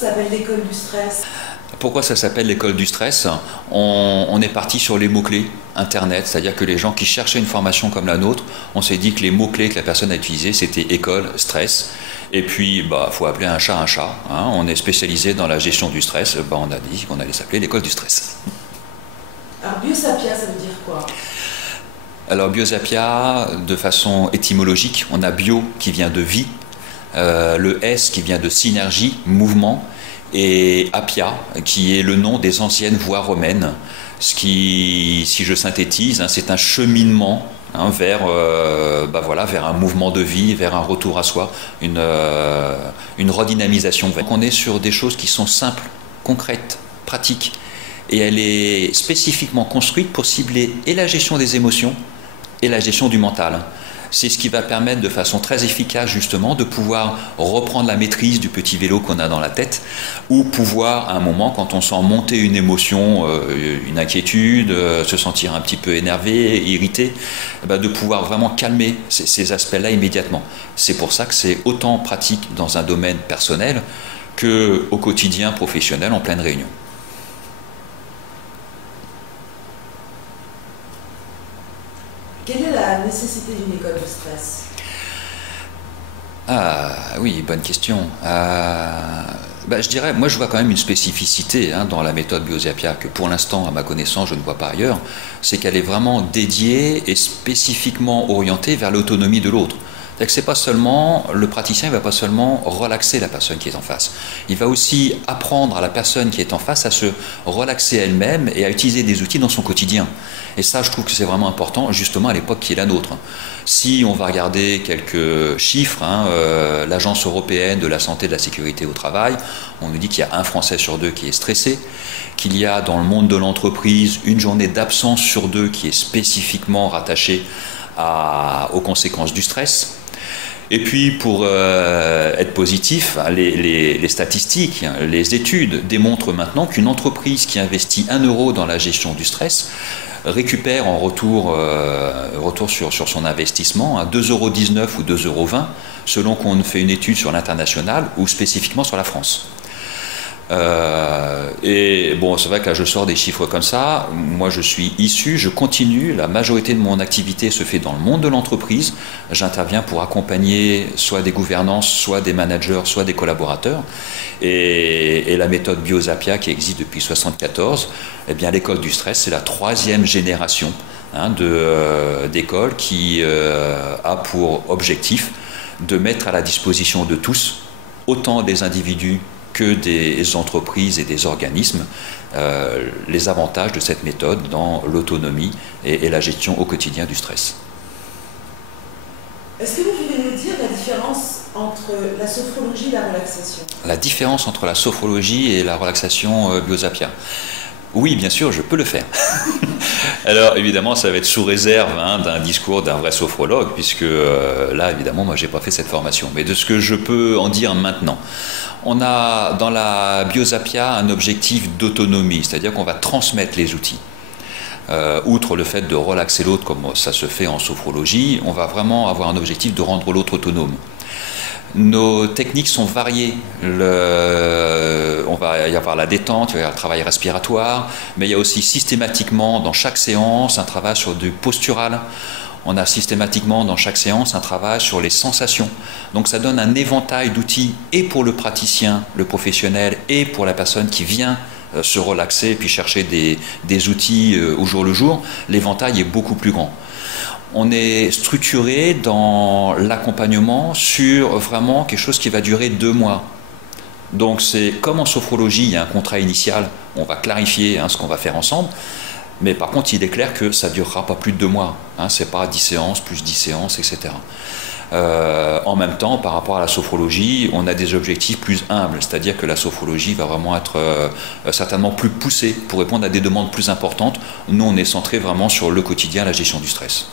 Ça s'appelle l'école du stress. Pourquoi ça s'appelle l'école du stress? On est parti sur les mots-clés Internet, c'est-à-dire que les gens qui cherchaient une formation comme la nôtre, on s'est dit que les mots-clés que la personne a utilisés, c'était école, stress. Et puis, faut appeler un chat un chat. Hein. On est spécialisé dans la gestion du stress. On a dit qu'on allait s'appeler l'école du stress. Alors, Biosapia, ça veut dire quoi? Alors, Biosapia, de façon étymologique, on a bio qui vient de vie, le S qui vient de synergie, mouvement, et Appia, qui est le nom des anciennes voies romaines, ce qui, si je synthétise, c'est un cheminement vers, vers un mouvement de vie, vers un retour à soi, une redynamisation. Donc on est sur des choses qui sont simples, concrètes, pratiques, et elle est spécifiquement construite pour cibler et la gestion des émotions et la gestion du mental. C'est ce qui va permettre de façon très efficace justement de pouvoir reprendre la maîtrise du petit vélo qu'on a dans la tête, ou pouvoir à un moment, quand on sent monter une émotion, une inquiétude, se sentir un petit peu énervé, irrité, de pouvoir vraiment calmer ces aspects-là immédiatement. C'est pour ça que c'est autant pratique dans un domaine personnel qu'au quotidien professionnel en pleine réunion. Quelle est la nécessité d'une école de stress? Ah oui, bonne question. Je dirais, moi je vois quand même une spécificité dans la méthode Biosapia que pour l'instant, à ma connaissance, je ne vois pas ailleurs, c'est qu'elle est vraiment dédiée et spécifiquement orientée vers l'autonomie de l'autre. C'est-à-dire que c'est pas seulement, le praticien ne va pas seulement relaxer la personne qui est en face, il va aussi apprendre à la personne qui est en face à se relaxer elle-même et à utiliser des outils dans son quotidien. Et ça, je trouve que c'est vraiment important, justement à l'époque qui est la nôtre. Si on va regarder quelques chiffres, l'Agence européenne de la santé et de la sécurité au travail, on nous dit qu'il y a un Français sur deux qui est stressé, qu'il y a dans le monde de l'entreprise une journée d'absence sur deux qui est spécifiquement rattachée aux conséquences du stress. Et puis, pour être positif, les statistiques, les études démontrent maintenant qu'une entreprise qui investit 1 euro dans la gestion du stress récupère en retour sur son investissement 2,19 € ou 2,20 € selon qu'on fait une étude sur l'international ou spécifiquement sur la France. Et bon, c'est vrai que là je sors des chiffres comme ça. Moi je suis issu, je continue, la majorité de mon activité se fait dans le monde de l'entreprise. J'interviens pour accompagner soit des gouvernances, soit des managers, soit des collaborateurs. Et la méthode Biosapia qui existe depuis 1974, eh bien l'école du stress, c'est la 3e génération d'école qui a pour objectif de mettre à la disposition de tous, autant des individus que des entreprises et des organismes, les avantages de cette méthode dans l'autonomie et la gestion au quotidien du stress. Est-ce que vous pouvez nous dire la différence entre la sophrologie et la relaxation? La différence entre la sophrologie et la relaxation Biosapia. Oui, bien sûr, je peux le faire. Alors, évidemment, ça va être sous réserve d'un discours d'un vrai sophrologue, puisque là, évidemment, moi, je n'ai pas fait cette formation. Mais de ce que je peux en dire maintenant, on a dans la Biosapia un objectif d'autonomie, c'est-à-dire qu'on va transmettre les outils. Outre le fait de relaxer l'autre, comme ça se fait en sophrologie, on va vraiment avoir un objectif de rendre l'autre autonome. Nos techniques sont variées. On va y avoir la détente, il va y avoir le travail respiratoire, mais il y a aussi systématiquement dans chaque séance un travail sur du postural. On a systématiquement dans chaque séance un travail sur les sensations. Donc ça donne un éventail d'outils et pour le praticien, le professionnel, et pour la personne qui vient se relaxer et puis chercher des outils au jour le jour. L'éventail est beaucoup plus grand. On est structuré dans l'accompagnement sur vraiment quelque chose qui va durer 2 mois. Donc c'est comme en sophrologie, il y a un contrat initial, on va clarifier ce qu'on va faire ensemble, mais par contre il est clair que ça ne durera pas plus de 2 mois, c'est pas 10 séances, plus 10 séances, etc. En même temps, par rapport à la sophrologie, on a des objectifs plus humbles, c'est-à-dire que la sophrologie va vraiment être certainement plus poussée pour répondre à des demandes plus importantes. Nous on est centré vraiment sur le quotidien, la gestion du stress.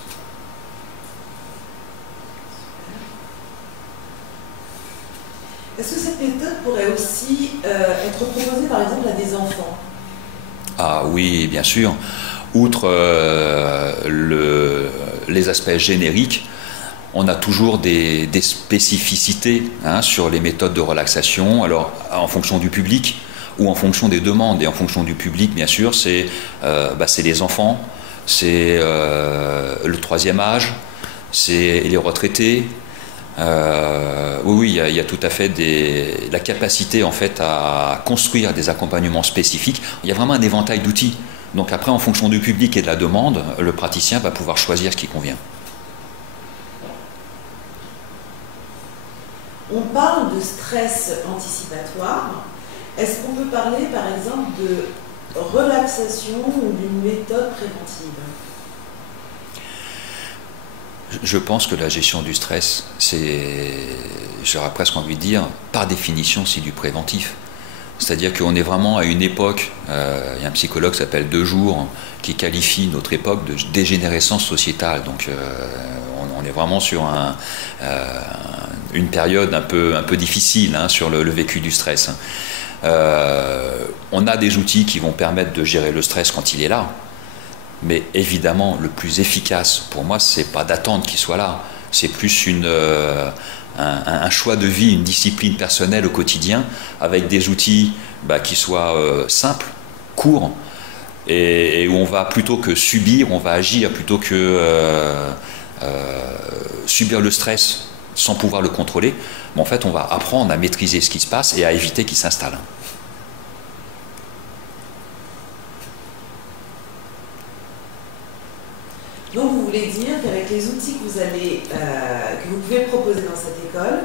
Est-ce que cette méthode pourrait aussi être proposée par exemple à des enfants? Ah oui, bien sûr. Outre les aspects génériques, on a toujours des spécificités hein, sur les méthodes de relaxation, alors en fonction du public ou en fonction des demandes. Et en fonction du public, bien sûr, c'est les enfants, c'est le troisième âge, c'est les retraités. Oui, il y a tout à fait la capacité en fait à construire des accompagnements spécifiques. Il y a vraiment un éventail d'outils. Donc après, en fonction du public et de la demande, le praticien va pouvoir choisir ce qui convient. On parle de stress anticipatoire. Est-ce qu'on peut parler par exemple de relaxation ou d'une méthode préventive? Je pense que la gestion du stress, j'aurais presque envie de dire, par définition, c'est du préventif. C'est-à-dire qu'on est vraiment à une époque, il y a un psychologue qui s'appelle Dejour, qui qualifie notre époque de dégénérescence sociétale. Donc on est vraiment sur une période un peu difficile hein, sur le vécu du stress. On a des outils qui vont permettre de gérer le stress quand il est là. Mais évidemment, le plus efficace pour moi, c'est pas d'attendre qu'il soit là. C'est plus un choix de vie, une discipline personnelle au quotidien, avec des outils qui soient simples, courts, et où on va plutôt que subir, on va agir plutôt que subir le stress sans pouvoir le contrôler. Mais en fait, on va apprendre à maîtriser ce qui se passe et à éviter qu'il s'installe. Donc vous voulez dire qu'avec les outils que vous pouvez proposer dans cette école,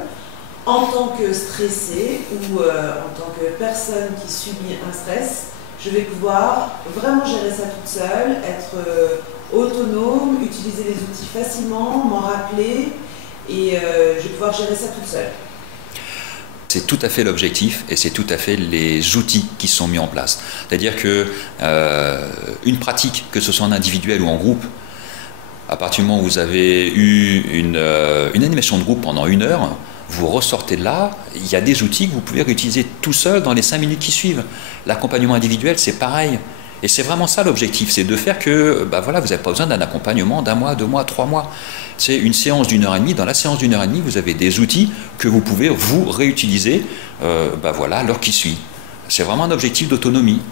en tant que stressé ou en tant que personne qui subit un stress, je vais pouvoir vraiment gérer ça toute seule, être autonome, utiliser les outils facilement, m'en rappeler et je vais pouvoir gérer ça toute seule. C'est tout à fait l'objectif et c'est tout à fait les outils qui sont mis en place. C'est-à-dire que une pratique, que ce soit en individuel ou en groupe, à partir du moment où vous avez eu une animation de groupe pendant 1 heure, vous ressortez de là, il y a des outils que vous pouvez réutiliser tout seul dans les 5 minutes qui suivent. L'accompagnement individuel, c'est pareil. Et c'est vraiment ça l'objectif, c'est de faire que voilà, vous n'avez pas besoin d'un accompagnement d'1 mois, 2 mois, 3 mois. C'est une séance d'1 heure et demie. Dans la séance d'1 heure et demie, vous avez des outils que vous pouvez vous réutiliser voilà, l'heure qui suit. C'est vraiment un objectif d'autonomie.